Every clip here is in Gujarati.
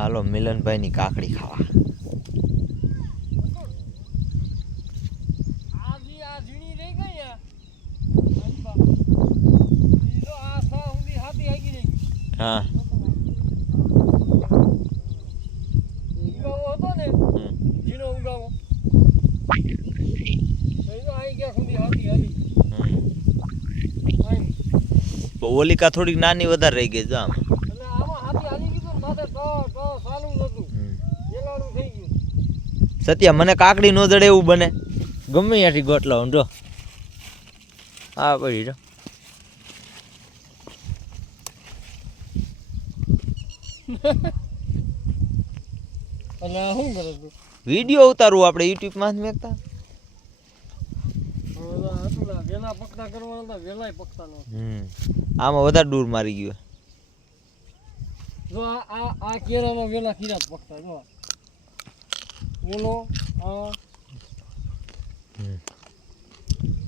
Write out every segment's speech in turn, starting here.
હાલો મિલનભાઈની કાકડી ખાવા. હા. ઓલિકા થોડીક નાની વધારે રહી ગઈ જો આમાં હાથી હાલી ગયું ને માથે તો તો સાલું નતું હમ. એલાડું થઈ ગયું સત્યા મને કાકડી નો જડે એવું બને. ગમે ત્યાંથી ગોટલો જો. હા પડી જો અને શું કરે વીડિયો ઉતારવું આપણે યુટ્યુબમાં માં મેકતા. આ આમાં વધારે દૂર મારી ગયું. જો આ આ આ વેલા કીરા પકતા જો. આ. ઓલો આ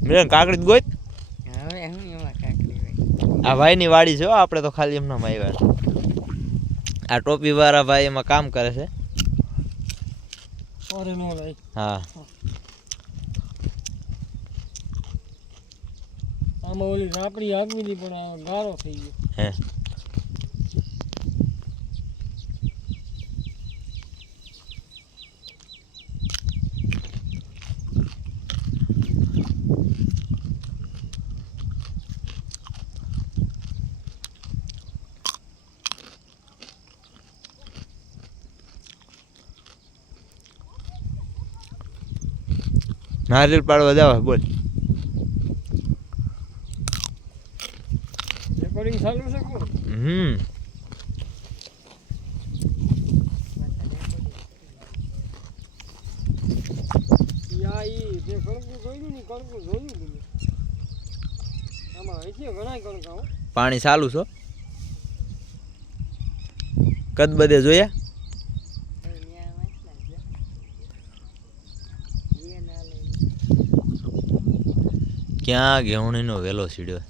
મેં કાકડી ગોત હવે હું એમાં કાકડી આ ભાઈની વાડી છે હો, આપણે તો ખાલી એમનામ આવ્યા. આ ટોપી વાળા ભાઈ એમાં કામ કરે છે. અરે નો ભાઈ હા. આમાં ઓલી રાપડી આગવી પણ ગારો થઈ ગયો. હે. નારિયેળ પાડવા જાવ બોલ. રેકોર્ડિંગ ચાલુ છે કોણ? હમ. યા ઈ જે કણકું જોયું ને કણકું જોયું તમે. આમાં હશે ઘણા કણકા પાણી ચાલુ છો? કદ બધે જોયા? ક્યાં ઘેવણીનો વેલો સીડ્યો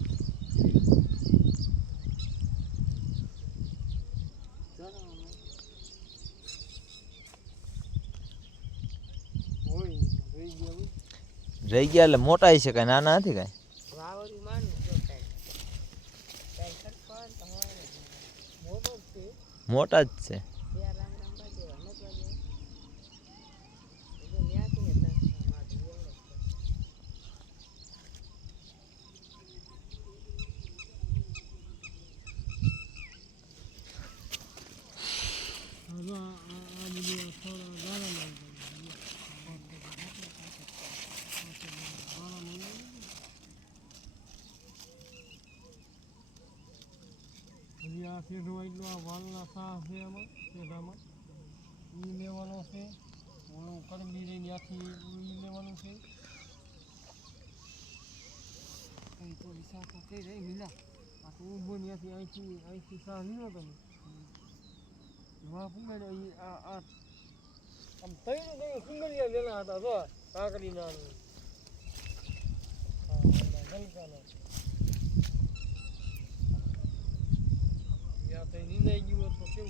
રહી ગયા એટલે મોટા છે કાંઈ, નાના નથી કાંઈ. મોટો જ છે મોટા જ છે બે રામ રામ કરી દેવા ન તો દે. એટલે ન્યાથી ને ત્યાં માથું એવડો જ છે. જો આ- આ- બધું થોડા ગાળા આ શેઢો એટલો આ વાલના સાહ છે આમાં પેઢામાં એ લેવાનો છે ઓલું રહીને આખી ઈ લેવાનું છે કંઈ તો હિસાબ કઈ રહી મિલા આ તો ઊભો ત્યાંથી અહીંથી અહીંથી સાહ લીધો તમે વાહ પુંગાડ્યો ઈ આ આ આમ તૈરું તૈરું સુંદરિયા લેલા હતા જો કાકડીના નિંદાઈ ગયું તો કે